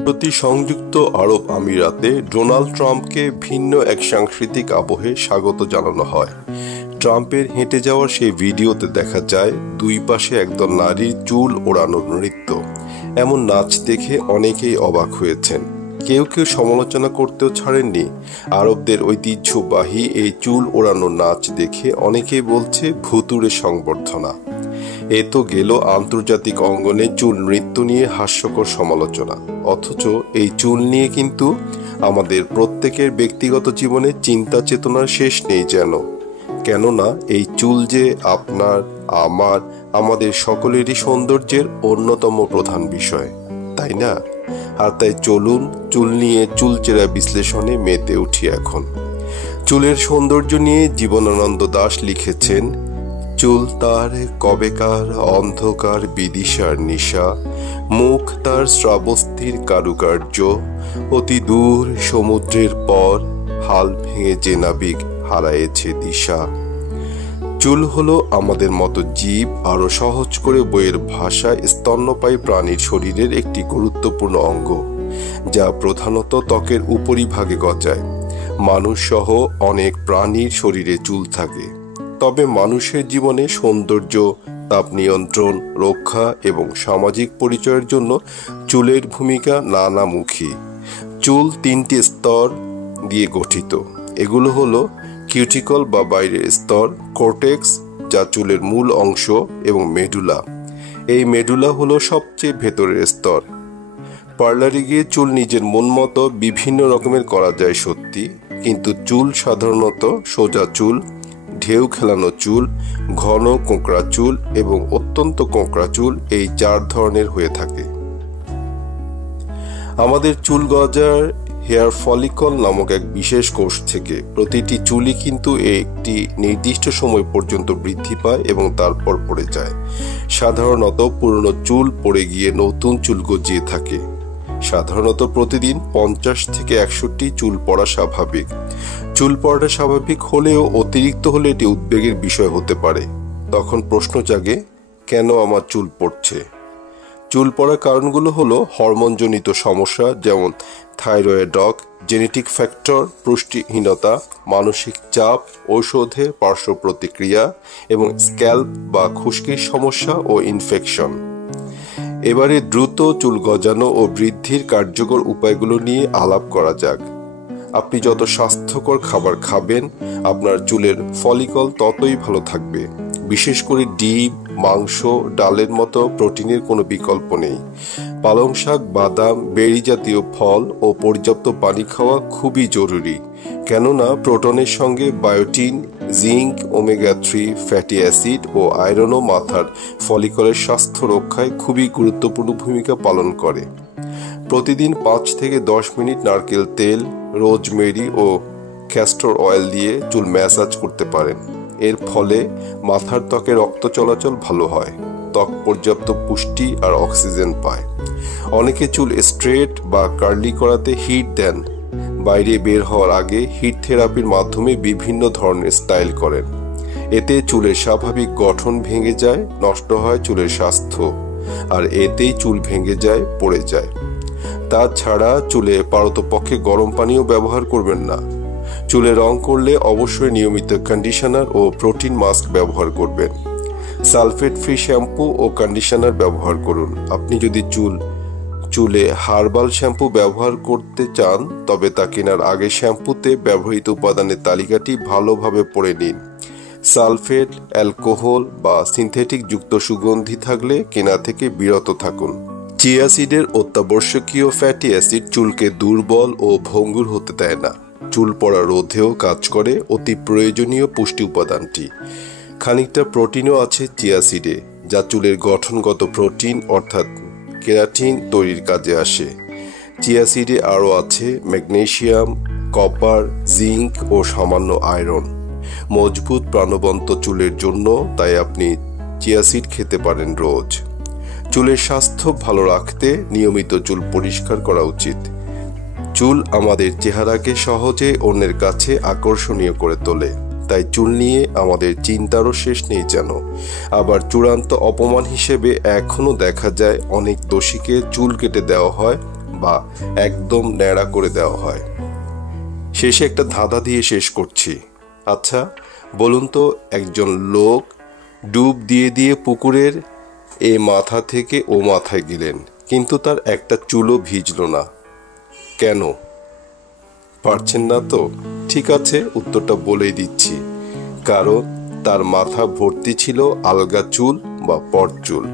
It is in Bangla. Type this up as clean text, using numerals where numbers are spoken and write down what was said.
সম্প্রতি সংযুক্ত আরব আমিরাতে ডোনাল্ড ট্রাম্পকে ভিন্ন এক সাংস্কৃতিক আবহে স্বাগত জানানো হয়। ট্রাম্পের হেঁটে যাওয়ার সেই ভিডিওতে দেখা যায় দুই পাশে একদল নারীর চুল ওড়ানোর নৃত্য। এমন নাচ দেখে অনেকেই অবাক হয়েছেন, কেউ কেউ সমালোচনা করতেও ছাড়েননি। আরবদের ঐতিহ্যবাহী এই চুল ওড়ানোর নাচ দেখে অনেকেই বলছে ভুতুড়ে সংবর্ধনা। এ তো গেল আন্তর্জাতিক অঙ্গনে চুল নৃত্য নিয়ে হাস্যকর সমালোচনা, অথচ এই চুল নিয়ে কিন্তু আমাদের প্রত্যেকের ব্যক্তিগত জীবনে চিন্তা চেতনার শেষ নেই যেন। কেননা এই চুল যে আপনার, আমার, আমাদের সকলেরই সৌন্দর্যের অন্যতম প্রধান বিষয়, তাই না? আর তাই চলুন চুল নিয়ে চুলচেরা বিশ্লেষণে মেতে উঠি এখন। চুলের সৌন্দর্য নিয়ে জীবনানন্দ দাশ লিখেছেন, চুল তার কবেকার অন্ধকার বিদিশার নিশা, মুখ তার শ্রাবস্তির কারুকার্য, অতি দূর সমুদ্রের পর হাল ভেঙে যে নাবিক হারায়েছে দিশা। চুল হলো আমাদের মতো জীব আরো সহজ করে বইয়ের ভাষায় স্তন্যপায়ী প্রাণীর শরীরের একটি গুরুত্বপূর্ণ অঙ্গ, যা প্রধানত ত্বকের উপরিভাগে গজায়। মানুষ সহ অনেক প্রাণীর শরীরে চুল থাকে, তবে মানুষের জীবনে সৌন্দর্য, তাপ নিয়ন্ত্রণ, রক্ষা এবং সামাজিক পরিচয়ের জন্য চুলের ভূমিকা নানামুখী। চুল তিনটি স্তর দিয়ে গঠিত। এগুলো হলো কিউটিকল বা বাইরের স্তর, কর্টেক্স যা চুলের মূল অংশ, এবং মেডুলা। এই মেডুলা হলো সবচেয়ে ভেতরের স্তর। পার্লারে গিয়ে চুল নিজের মন মতো বিভিন্ন রকমের করা যায় সত্যি, কিন্তু চুল সাধারণত সোজা চুল, ঢেউ খেলানো চুল, ঘন কোঁকড়া চুল এবং অত্যন্ত কোঁকড়া চুল, এই চার ধরনের হয়ে থাকে। আমাদের চুল গজার হেয়ার ফলিকল নামক এক বিশেষ কোষ থেকে। প্রতিটি চুলই কিন্তু একটি নির্দিষ্ট সময় পর্যন্ত বৃদ্ধি পায় এবং তারপর পড়ে যায়। সাধারণত পুরনো চুল পড়ে গিয়ে নতুন চুল গজিয়ে থাকে। সাধারণত প্রতিদিন 50 থেকে 100টি চুল পড়া স্বাভাবিক। চুল পড়াটা স্বাভাবিক হলেও অতিরিক্ত হলে এটি উদ্বেগের বিষয় হতে পারে। তখন প্রশ্ন জাগে, কেন আমার চুল পড়ছে? চুল পড়ার কারণগুলো হলো হরমোনজনিত সমস্যা, যেমন থাইরয়েডক, জেনেটিক ফ্যাক্টর, পুষ্টিহীনতা, মানসিক চাপ, ঔষধে পার্শ্ব প্রতিক্রিয়া এবং স্ক্যাল্প বা খুশকির সমস্যা ও ইনফেকশন। এবারে দ্রুত চুল গজানো ও বৃদ্ধির কার্যকর উপায়গুলো নিয়ে আলাপ করা যাক। আপনি যত স্বাস্থ্যকর খাবার খাবেন, আপনার চুলের ফলিকল ততই ভালো থাকবে। বিশেষ করে ডিম, মাংস, ডালের মতো প্রোটিনের কোনো বিকল্প নেই। পালং শাক, বাদাম, বেরি জাতীয় ফল ও পর্যাপ্ত পানি খাওয়া খুবই জরুরি, কেননা প্রোটিনের সঙ্গে biotin, zinc, omega 3 fatty acid ও আয়রনও মাথার ফলিকলের স্বাস্থ্য রক্ষায় খুবই গুরুত্বপূর্ণ ভূমিকা পালন করে। প্রতিদিন 5 থেকে 10 মিনিট নারকেল তেল, রোজমেরি ও ক্যাস্টর অয়েল দিয়ে চুল ম্যাসাজ করতে পারেন। এর ফলে মাথার ত্বকে রক্ত চলাচল ভালো হয়, ত্বক পর্যাপ্ত পুষ্টি আর অক্সিজেন পায়। অনেকে চুল স্ট্রেট বা কার্লি করাতে হিট দেন। বাইরে বের হওয়ার আগে হিট থেরাপির মাধ্যমে বিভিন্ন ধরনের স্টাইল করেন। এতে চুলের স্বাভাবিক গঠন ভেঙে যায়, নষ্ট হয় চুলের স্বাস্থ্য, আর এতেই চুল ভেঙে যায়, পড়ে যায়। তাছাড়া চুলে পারতপক্ষে গরম পানিও ব্যবহার করবেন না। চুলে রং করলে অবশ্যই নিয়মিত কন্ডিশনার ও প্রোটিন মাস্ক ব্যবহার করবেন। সালফেট ফ্রি শ্যাম্পু ও কন্ডিশনার ব্যবহার করুন। আপনি যদি চুলে হার্বাল শ্যাম্পু ব্যবহার করতে চান, তবে তা কেনার আগে শ্যাম্পুতে ব্যবহৃত উপাদানের তালিকাটি ভালোভাবে পড়ে নিন। সালফেট, অ্যালকোহল বা সিনথেটিক যুক্ত সুগন্ধি থাকলে কেনা থেকে বিরত থাকুন। চিয়া সিডের অত্যাবশ্যকীয় ফ্যাটি অ্যাসিড চুলকে দুর্বল ও ভঙ্গুর হতে দেয় না। চুল পড়া রোধেও কাজ করে অতি প্রয়োজনীয় পুষ্টি উপাদানটি। খানিকটা প্রোটিনও আছে চিয়া সিডে, যা চুলের গঠনগত প্রোটিন অর্থাৎ কেরাটিন তৈরির কাজে আসে। চিয়া সিডে আরও আছে ম্যাগনেসিয়াম, কপার, জিঙ্ক ও সামান্য আয়রন। মজবুত প্রাণবন্ত চুলের জন্য তাই আপনি চিয়া সিড খেতে পারেন রোজ। চুলের স্বাস্থ্য ভালো রাখতে নিয়মিত চুল পরিষ্কার করা উচিত। চুল আমাদের চেহারাকে সহজে অন্যের কাছে আকর্ষণীয় করে তোলে, তাই চুল নিয়ে আমাদের চিন্তারও শেষ নেই যেন। আবার চূড়ান্ত অপমান হিসেবে এখনো দেখা যায় অনেক দোষীকে চুল কেটে দেওয়া হয় বা একদম ন্যাড়া করে দেওয়া হয়। শেষে একটা ধাঁধা দিয়ে শেষ করছি। আচ্ছা বলুন তো, একজন লোক ডুব দিয়ে দিয়ে পুকুরের এ মাথা থেকে ও মাথায় গেলেন, কিন্তু তার একটা চুলও ভিজল না, কেন? পারছেন না তো? ঠিক আছে, উত্তরটা বলেই দিচ্ছি। কারণ তার মাথা ভর্তি ছিল আলগা চুল বা পরচুল।